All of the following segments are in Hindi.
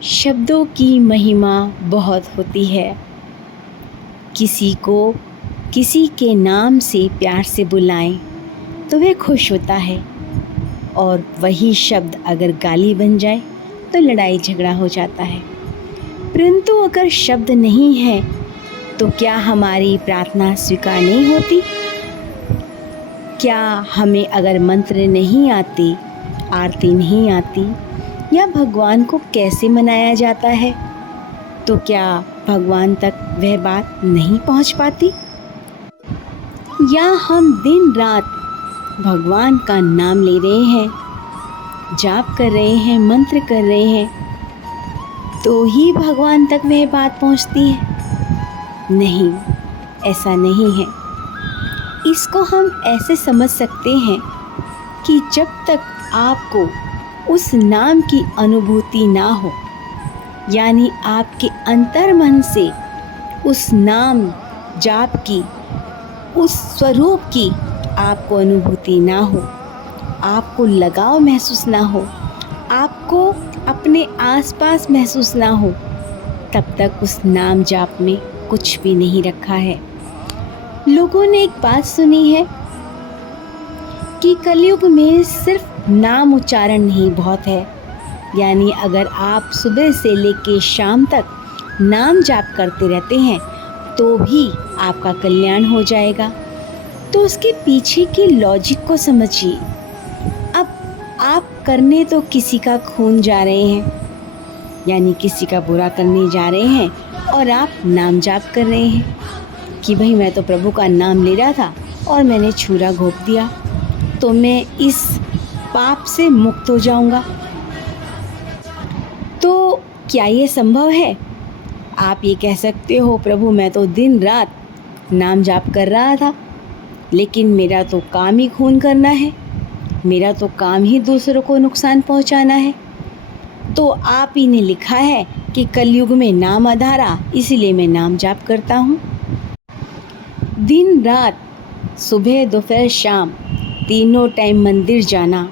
शब्दों की महिमा बहुत होती है। किसी को किसी के नाम से प्यार से बुलाएं तो वह खुश होता है, और वही शब्द अगर गाली बन जाए तो लड़ाई झगड़ा हो जाता है। परंतु अगर शब्द नहीं है तो क्या हमारी प्रार्थना स्वीकार नहीं होती? क्या हमें अगर मंत्र नहीं आते, आरती नहीं आती, या भगवान को कैसे मनाया जाता है, तो क्या भगवान तक वह बात नहीं पहुंच पाती? या हम दिन रात भगवान का नाम ले रहे हैं, जाप कर रहे हैं, मंत्र कर रहे हैं, तो ही भगवान तक वह बात पहुंचती है? नहीं, ऐसा नहीं है। इसको हम ऐसे समझ सकते हैं कि जब तक आपको उस नाम की अनुभूति ना हो, यानी आपके अंतर्मन से उस नाम जाप की, उस स्वरूप की आपको अनुभूति ना हो, आपको लगाव महसूस ना हो, आपको अपने आसपास महसूस ना हो, तब तक उस नाम जाप में कुछ भी नहीं रखा है। लोगों ने एक बात सुनी है कि कलयुग में सिर्फ नाम उच्चारण ही बहुत है, यानी अगर आप सुबह से लेकर शाम तक नाम जाप करते रहते हैं तो भी आपका कल्याण हो जाएगा। तो उसके पीछे की लॉजिक को समझिए। अब आप करने तो किसी का खून जा रहे हैं, यानी किसी का बुरा करने जा रहे हैं, और आप नाम जाप कर रहे हैं कि भाई मैं तो प्रभु का नाम ले रहा था और मैंने छुरा घोंप दिया, तो मैं इस पाप से मुक्त हो जाऊंगा। तो क्या ये संभव है? आप ये कह सकते हो, प्रभु मैं तो दिन रात नाम जाप कर रहा था, लेकिन मेरा तो काम ही खून करना है, मेरा तो काम ही दूसरों को नुकसान पहुंचाना है। तो आप ही ने लिखा है कि कलयुग में नाम आधारा, इसलिए मैं नाम जाप करता हूँ। दिन रात, सुबह दोपहर शाम, तीनों टाइम मंदिर जाना,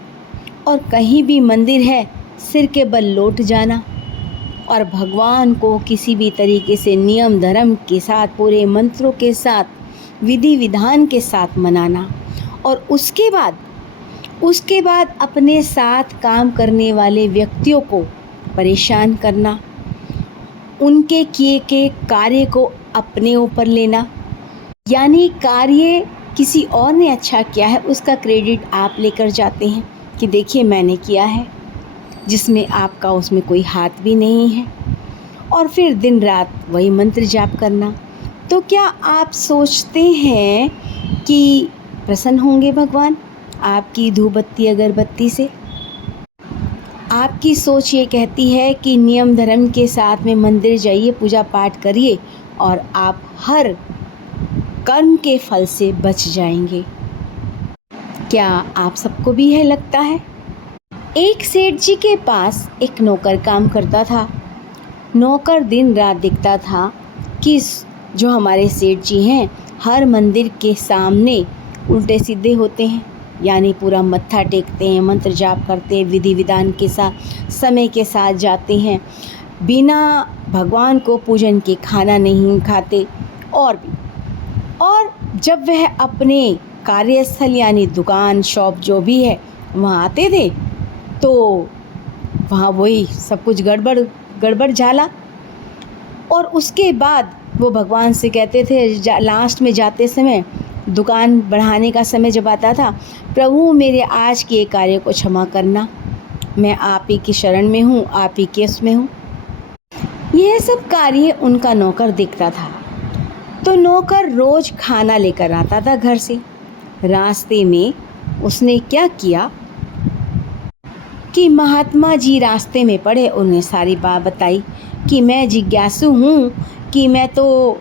और कहीं भी मंदिर है सिर के बल लौट जाना, और भगवान को किसी भी तरीके से नियम धर्म के साथ, पूरे मंत्रों के साथ, विधि विधान के साथ मनाना, और उसके बाद अपने साथ काम करने वाले व्यक्तियों को परेशान करना, उनके किए के कार्य को अपने ऊपर लेना, यानी कार्य किसी और ने अच्छा किया है उसका क्रेडिट आप लेकर जाते हैं कि देखिए मैंने किया है, जिसमें आपका उसमें कोई हाथ भी नहीं है, और फिर दिन रात वही मंत्र जाप करना। तो क्या आप सोचते हैं कि प्रसन्न होंगे भगवान आपकी धूप बत्ती अगरबत्ती से? आपकी सोच ये कहती है कि नियम धर्म के साथ में मंदिर जाइए, पूजा पाठ करिए, और आप हर कर्म के फल से बच जाएंगे। क्या आप सबको भी यह लगता है? एक सेठ जी के पास एक नौकर काम करता था। नौकर दिन रात देखता था कि जो हमारे सेठ जी हैं हर मंदिर के सामने उल्टे सीधे होते हैं, यानी पूरा मत्था टेकते हैं, मंत्र जाप करते हैं, विधि विधान के साथ समय के साथ जाते हैं, बिना भगवान को पूजन के खाना नहीं खाते, और जब वह अपने कार्यस्थल यानी दुकान शॉप जो भी है वहाँ आते थे तो वहाँ वही सब कुछ गड़बड़ झाला। और उसके बाद वो भगवान से कहते थे लास्ट में जाते समय, दुकान बढ़ाने का समय जब आता था, प्रभु मेरे आज के कार्य को क्षमा करना, मैं आप ही की शरण में हूँ, आप ही के उसमें हूँ। यह सब कार्य उनका नौकर देखता था। तो नौकर रोज खाना लेकर आता था घर से। रास्ते में उसने क्या किया कि महात्मा जी रास्ते में पड़े, उन्हें सारी बात बताई कि मैं जिज्ञासु हूँ, कि मैं तो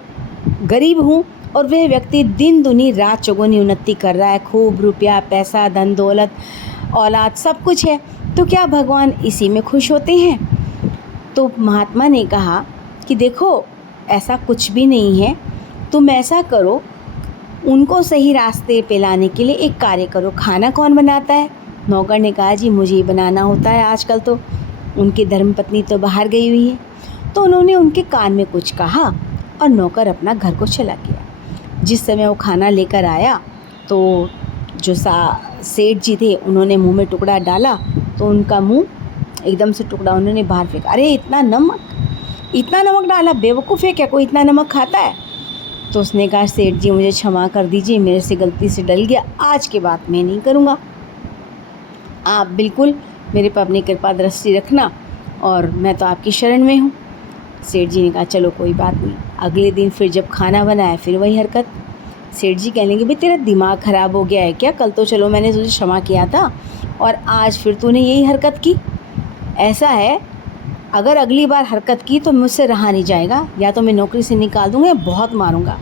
गरीब हूँ और वह व्यक्ति दिन दुनी रात चौगुनी उन्नति कर रहा है, खूब रुपया पैसा धन दौलत औलाद सब कुछ है, तो क्या भगवान इसी में खुश होते हैं? तो महात्मा ने कहा कि देखो ऐसा कुछ भी नहीं है, तुम ऐसा करो, उनको सही रास्ते पे लाने के लिए एक कार्य करो, खाना कौन बनाता है? नौकर ने कहा जी मुझे ही बनाना होता है आजकल, तो उनकी धर्मपत्नी तो बाहर गई हुई है। तो उन्होंने उनके कान में कुछ कहा और नौकर अपना घर को चला गया। जिस समय वो खाना लेकर आया तो जो सेठ जी थे उन्होंने मुंह में टुकड़ा डाला तो उनका मुंह एकदम से टुकड़ा उन्होंने बाहर फेंका। अरे इतना नमक डाला, बेवकूफ़ है क्या, कोई इतना नमक खाता है? तो उसने कहा सेठ जी मुझे क्षमा कर दीजिए, मेरे से गलती से डल गया, आज के बाद मैं नहीं करूँगा। आप बिल्कुल मेरे पर अपनी कृपा दृष्टि रखना और मैं तो आपकी शरण में हूँ। सेठ जी ने कहा चलो कोई बात नहीं। अगले दिन फिर जब खाना बनाया फिर वही हरकत। सेठ जी कहने लगे भाई तेरा दिमाग ख़राब हो गया है क्या? कल तो चलो मैंने तुझे क्षमा किया था और आज फिर तूने यही हरकत की। ऐसा है अगर अगली बार हरकत की तो मुझसे रहा नहीं जाएगा, या तो मैं नौकरी से निकाल दूँगा या बहुत मारूँगा।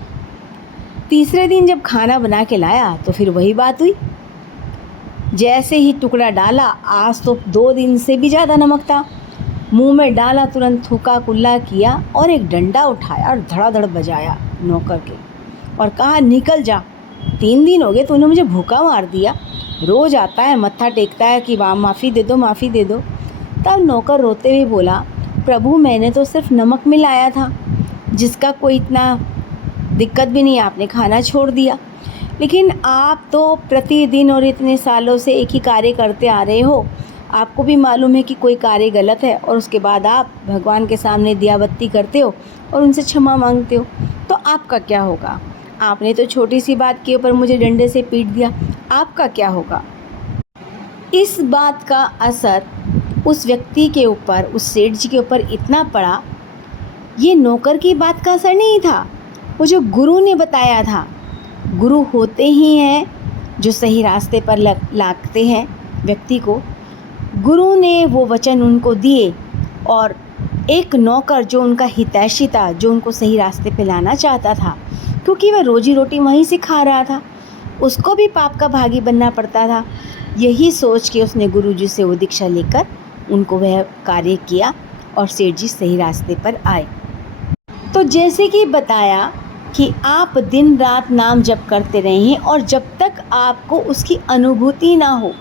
तीसरे दिन जब खाना बना के लाया तो फिर वही बात हुई। जैसे ही टुकड़ा डाला, आज तो 2 दिन से भी ज़्यादा नमक था, मुंह में डाला, तुरंत थूका कुल्ला किया और एक डंडा उठाया और धड़ाधड़ बजाया नौकर के और कहा निकल जा, 3 दिन हो गए तूने मुझे भूखा मार दिया। रोज़ आता है मत्था टेकता है कि माफ़ी दे दो, माफ़ी दे दो। तब नौकर रोते हुए बोला प्रभु मैंने तो सिर्फ नमक मिलाया था, जिसका कोई इतना दिक्कत भी नहीं, आपने खाना छोड़ दिया। लेकिन आप तो प्रतिदिन और इतने सालों से एक ही कार्य करते आ रहे हो, आपको भी मालूम है कि कोई कार्य गलत है और उसके बाद आप भगवान के सामने दिया बत्ती करते हो और उनसे क्षमा मांगते हो, तो आपका क्या होगा? आपने तो छोटी सी बात के ऊपर मुझे डंडे से पीट दिया, आपका क्या होगा? इस बात का असर उस व्यक्ति के ऊपर, उस सेठ जी के ऊपर इतना पड़ा। ये नौकर की बात का असर नहीं था, वो जो गुरु ने बताया था। गुरु होते ही हैं जो सही रास्ते पर लाते हैं व्यक्ति को। गुरु ने वो वचन उनको दिए और एक नौकर जो उनका हितैषी था, जो उनको सही रास्ते पे लाना चाहता था, क्योंकि वह रोजी रोटी वहीं से खा रहा था, उसको भी पाप का भागी बनना पड़ता था। यही सोच के उसने गुरु जी से वो दीक्षा लेकर उनको वह कार्य किया और सेठ जी सही रास्ते पर आए। तो जैसे कि बताया कि आप दिन रात नाम जप करते रहें और जब तक आपको उसकी अनुभूति ना हो,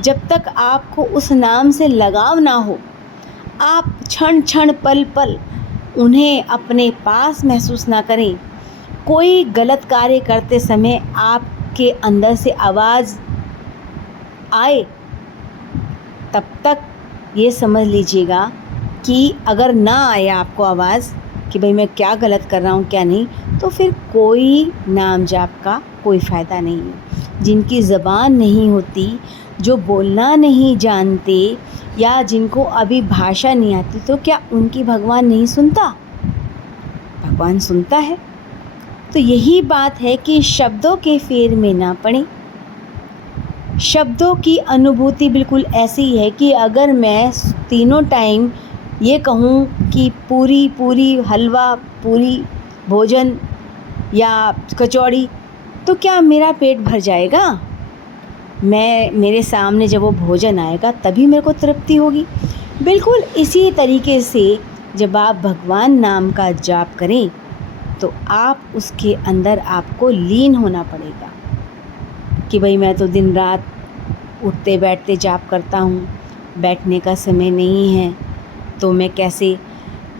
जब तक आपको उस नाम से लगाव ना हो, आप क्षण क्षण पल पल उन्हें अपने पास महसूस ना करें, कोई गलत कार्य करते समय आपके अंदर से आवाज़ आए, तब तक ये समझ लीजिएगा कि अगर ना आए आपको आवाज़ कि भाई मैं क्या गलत कर रहा हूँ क्या नहीं, तो फिर कोई नाम जाप का कोई फ़ायदा नहीं है। जिनकी ज़बान नहीं होती, जो बोलना नहीं जानते या जिनको अभी भाषा नहीं आती, तो क्या उनकी भगवान नहीं सुनता? भगवान सुनता है। तो यही बात है कि शब्दों के फेर में ना पड़े। शब्दों की अनुभूति बिल्कुल ऐसी है कि अगर मैं तीनों टाइम ये कहूँ कि पूरी पूरी हलवा, पूरी भोजन या कचौड़ी, तो क्या मेरा पेट भर जाएगा? मेरे सामने जब वो भोजन आएगा तभी मेरे को तृप्ति होगी। बिल्कुल इसी तरीके से जब आप भगवान नाम का जाप करें तो आप उसके अंदर आपको लीन होना पड़ेगा कि भाई मैं तो दिन रात उठते बैठते जाप करता हूँ, बैठने का समय नहीं है, तो मैं कैसे?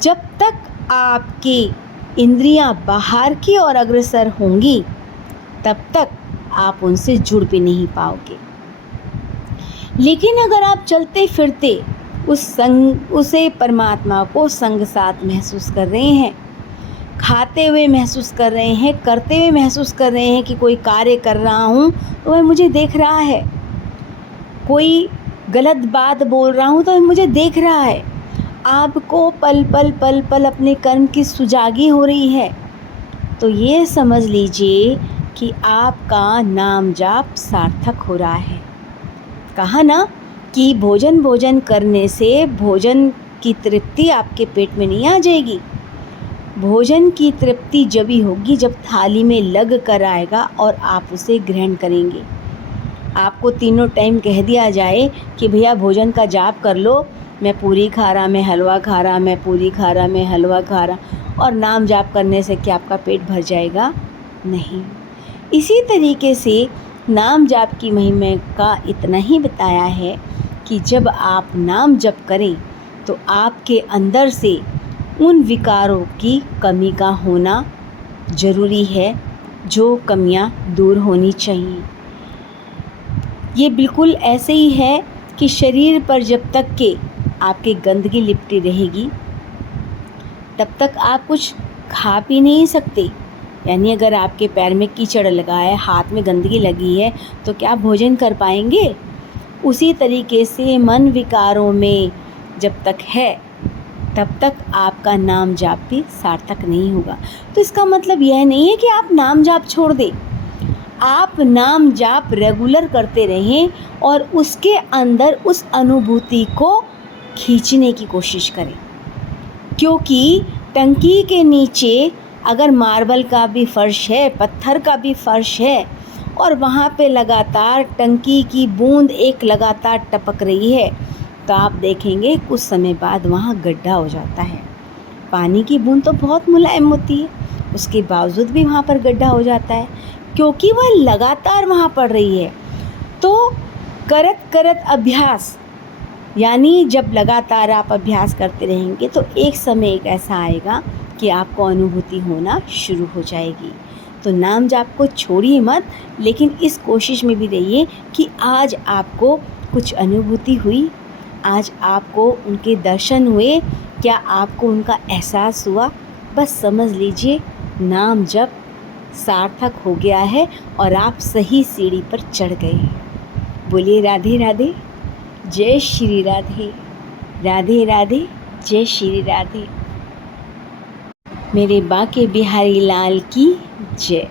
जब तक आपकी इंद्रियां बाहर की ओर अग्रसर होंगी तब तक आप उनसे जुड़ भी नहीं पाओगे। लेकिन अगर आप चलते फिरते उसे परमात्मा को संग साथ महसूस कर रहे हैं, खाते हुए महसूस कर रहे हैं, करते हुए महसूस कर रहे हैं कि कोई कार्य कर रहा हूँ तो वह मुझे देख रहा है, कोई गलत बात बोल रहा हूँ तो वह मुझे देख रहा है, आपको पल पल पल पल अपने कर्म की सुजागी हो रही है, तो ये समझ लीजिए कि आपका नाम जाप सार्थक हो रहा है। कहा ना कि भोजन करने से भोजन की तृप्ति आपके पेट में नहीं आ जाएगी। भोजन की तृप्ति जब ही होगी जब थाली में लग कर आएगा और आप उसे ग्रहण करेंगे। आपको तीनों टाइम कह दिया जाए कि भैया भोजन का जाप कर लो, मैं पूरी खा रहा, मैं हलवा खा रहा, मैं पूरी खा रहा, मैं हलवा खा रहा, और नाम जाप करने से क्या आपका पेट भर जाएगा? नहीं। इसी तरीके से नाम जाप की महिमा का इतना ही बताया है कि जब आप नाम जप करें तो आपके अंदर से उन विकारों की कमी का होना ज़रूरी है, जो कमियां दूर होनी चाहिए। ये बिल्कुल ऐसे ही है कि शरीर पर जब तक के आपके गंदगी लिपटी रहेगी तब तक आप कुछ खा पी नहीं सकते। यानी अगर आपके पैर में कीचड़ लगा है, हाथ में गंदगी लगी है, तो क्या आप भोजन कर पाएंगे? उसी तरीके से मन विकारों में जब तक है तब तक आपका नाम जाप भी सार्थक नहीं होगा। तो इसका मतलब यह नहीं है कि आप नाम जाप छोड़ दें। आप नाम जाप रेगुलर करते रहें और उसके अंदर उस अनुभूति को खींचने की कोशिश करें, क्योंकि टंकी के नीचे अगर मार्बल का भी फर्श है, पत्थर का भी फर्श है और वहाँ पे लगातार टंकी की बूंद एक लगातार टपक रही है, तो आप देखेंगे कुछ समय बाद वहाँ गड्ढा हो जाता है। पानी की बूंद तो बहुत मुलायम होती है, उसके बावजूद भी वहाँ पर गड्ढा हो जाता है, क्योंकि वह लगातार वहाँ पड़ रही है। तो करत करत अभ्यास, यानी जब लगातार आप अभ्यास करते रहेंगे तो एक समय एक ऐसा आएगा कि आपको अनुभूति होना शुरू हो जाएगी। तो नाम जाप को छोड़िए मत, लेकिन इस कोशिश में भी रहिए कि आज आपको कुछ अनुभूति हुई, आज आपको उनके दर्शन हुए, क्या आपको उनका एहसास हुआ? बस समझ लीजिए नाम जप सार्थक हो गया है और आप सही सीढ़ी पर चढ़ गए हैं। बोलिए राधे राधे, जय श्री राधे। राधे राधे, जय श्री राधे। मेरे बाके बिहारी लाल की जय।